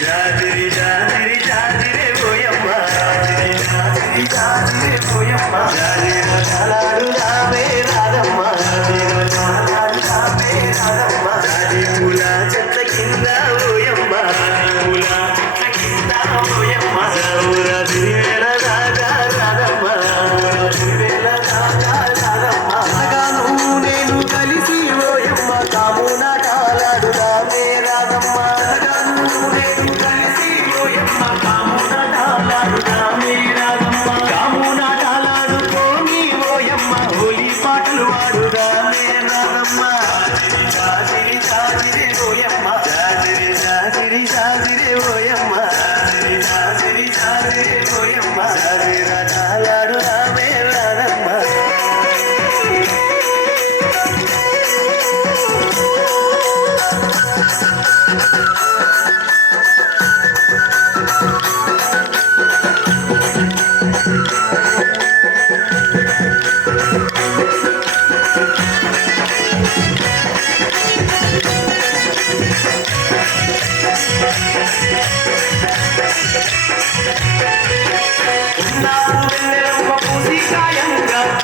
జాజిరి జాజిరి జాజిరే పోయమ్మ జాజిరి జాజిరి జాజిరే పోయమ్మ జాజిర చాలాడు రావే రాదమ్మ జాజిర చాలాడు రావే రాదమ్మ జాజి పూల చెట్ల కింద పోయమ్మ జాజి పూల చెట్ల కింద పోయమ్మ ఊర దివేల దాకా రాదమ్మ ఊర దివేల దాకా రాదమ్మ సగాను నేను కలిసి పోయమ్మ కాము నాటాలాడు రావే రాదమ్మ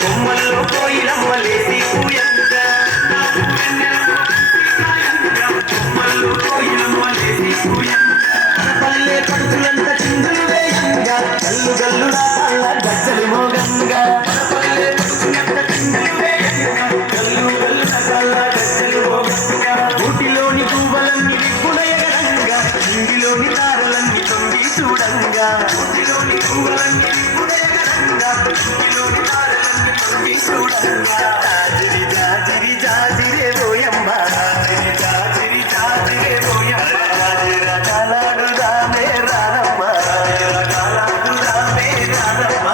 కొమ్మల్లో కోయిలమ్మ లేసి పూయంగా కొమ్మల్లో కోయిలమ్మ లేసి పూయంగా పల్లె పడుతులంత చిందులు వేయంగా గల్లు గల్లు నాళ్ళ గజ్జలు మోగంగా పల్లె పడుతులంత చిందులు వేయంగా గల్లు గల్లు నాళ్ళ గజ్జలు మోగంగా ఊటిలోని పువ్వులన్నీ విప్పుడయగరంగా ఇంగిలోని తారలన్నీ తొంగి చూడంగా ఊటిలోని పువ్వులన్నీ విప్పుడయగరంగా ఇంగిలోని తారలన్నీ తొంగి చూడంగా జాజిరి జాజిరి జాజిరే పోయమ్మ జాజిరి జాజిరి జాజిరే పోయమ్మ జాజిర చాలాడు రావే రాదమ్మ జాజిర చాలాడు రావే రాదమ్మ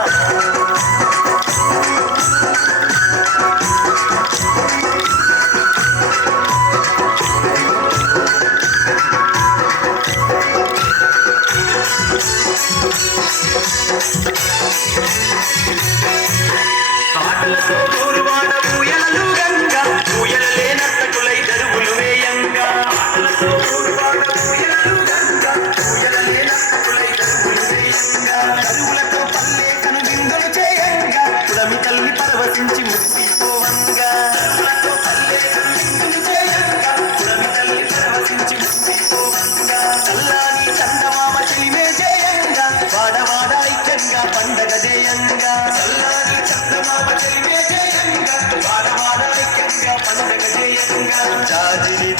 ఆటలతో గోరువాడ పూయలలు గంగా పూయలలే నర్తకులై దరువులు వేయంగా ఆటలతో గోరువాడ పూయలలు గంగా పూయలలే నర్తకులై దరువులు వేయంగా దరువులతో పల్లె కను విందులు చేయంగా పుడమి తల్లి పరవశించి ముక్తిపోవంగా దరువులతో పల్లె కను విందులు చేయంగా పుడమి తల్లి పరవశించి ముక్తిపోవంగా చల్లాని చందమామ చెలిమే చేయంగా వాడవాడ ఐక్యంగా పండగ చేయంగా చల్లాని చందమామ చెలిమే చేయంగా వాడవాడ ఐక్యంగా పండగ చేయంగా జాజిరి